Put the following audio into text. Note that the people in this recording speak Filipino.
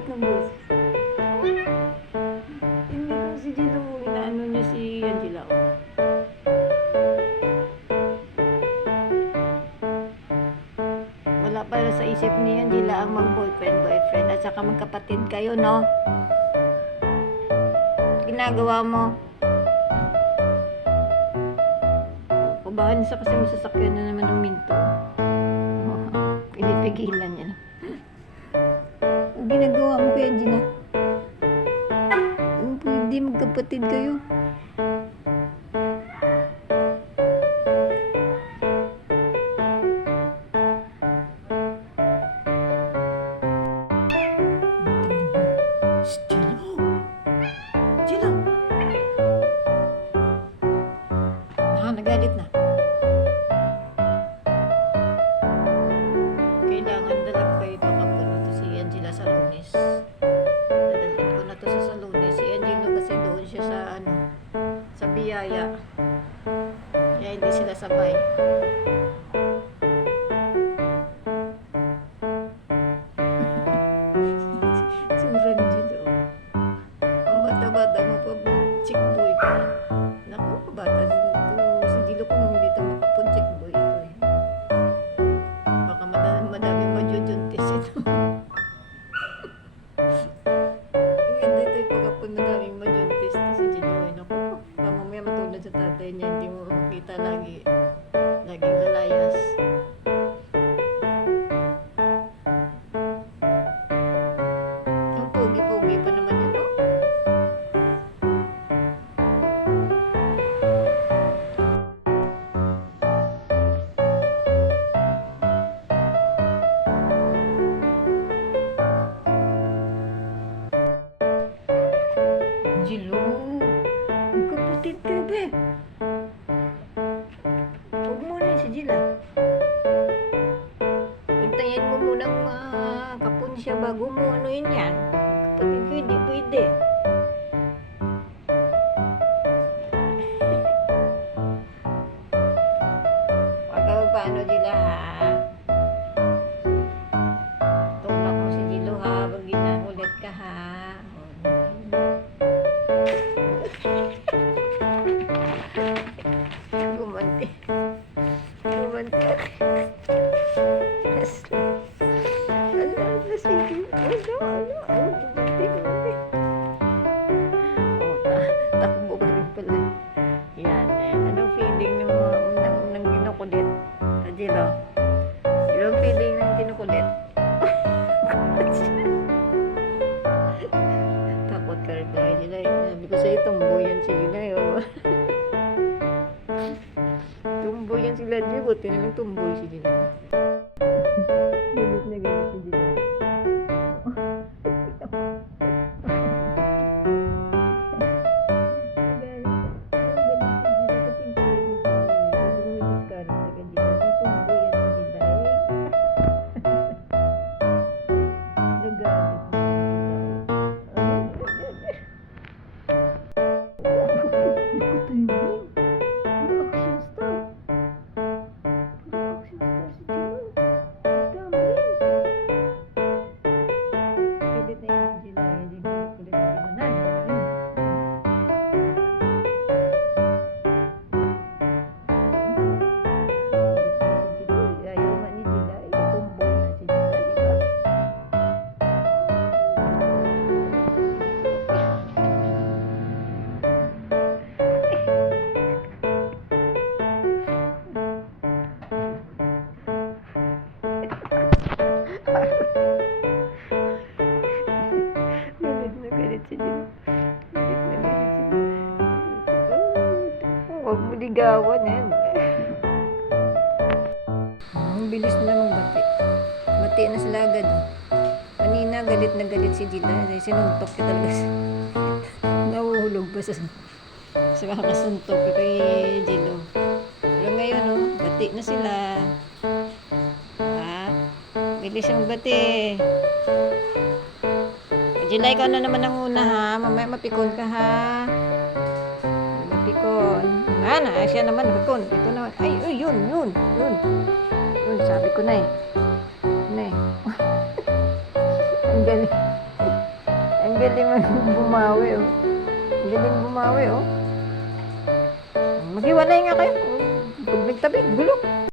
galit ng boss. Hindi ko si Gino, inaano niya si Angela. Wala para sa isip ni Angela ang mag-boyfriend at saka magkapatid kayo, no? Ginagawa mo. Kubahan sa kasi may sasakyan na naman ng minto. Pinipigilan niya. Ang ginagawa mo kay Angela? Pwede magkapatid kayo. Nagalit na. Kailangan dalag kayo pakapon nito si Angela sa Lunes. Dadalhin ko na to sa Lunes. Si Angelo kasi doon siya sa sa Biyaya. Kaya hindi sila sabay. Sura ni Angelo. Ang bata-bata mo pa, chick boy ka. Naku, kabata din ito. Si Angelo kung hindi ito makapun, chick boy ito eh. Baka madaming majujuntis ito. Ang ganda ito yung pagkapun, madaming majuntis ito si Angelo eh. Naku, mamaya matulad sa tatay niya, hindi mo makita lagi. Laging lalayas. Ang pogi-pogi pa naman yan, no? Angelo, magkapatid ka ba? Huwag muna si Angela. Hintayin mo munang makapun siya bago mo ano yun yan. Magkapatid ko, hindi pwede. Huwag ka paano Angela ha? Tulak mo si Angelo ha, pag ginakulit ka ha. Gumanti. Gumanti. Ala, sige. Gumanti. Takbo ka rin pala. Yan. Anong feeling ng kinukulit? Angelo? Anong feeling ng kinukulit? Takot ka rin pala, Angelo. Sabi ko sa'yo, tumboy yan si Angelo. Tumboy yan sila, Angelo. Buti na lang tumboy si Angelo. Galit na galit si Angelo. Galit na galit si Angelo. Galit na galit si Angelo. Huwag mo ligawan yan. Ang bilis na magbati. Bati na sila agad. Kanina galit na galit si Angelo. Sinuntok siya talaga. Nahuhulog pa sa kakasuntok kay Angelo. Pero ngayon, bati na sila. Bilis ang bati. Angela, ikaw na naman ang una ha. Mamaya mapikon ka ha. Mapikon. Siya naman mapikon. Ito naman. Ay, yun. Yun, sabi ko na eh. Ang galing. Galing bumawi, oh. Galing bumawi, oh. Maghiwalay nga kayo. Pag nagtabi, gulo.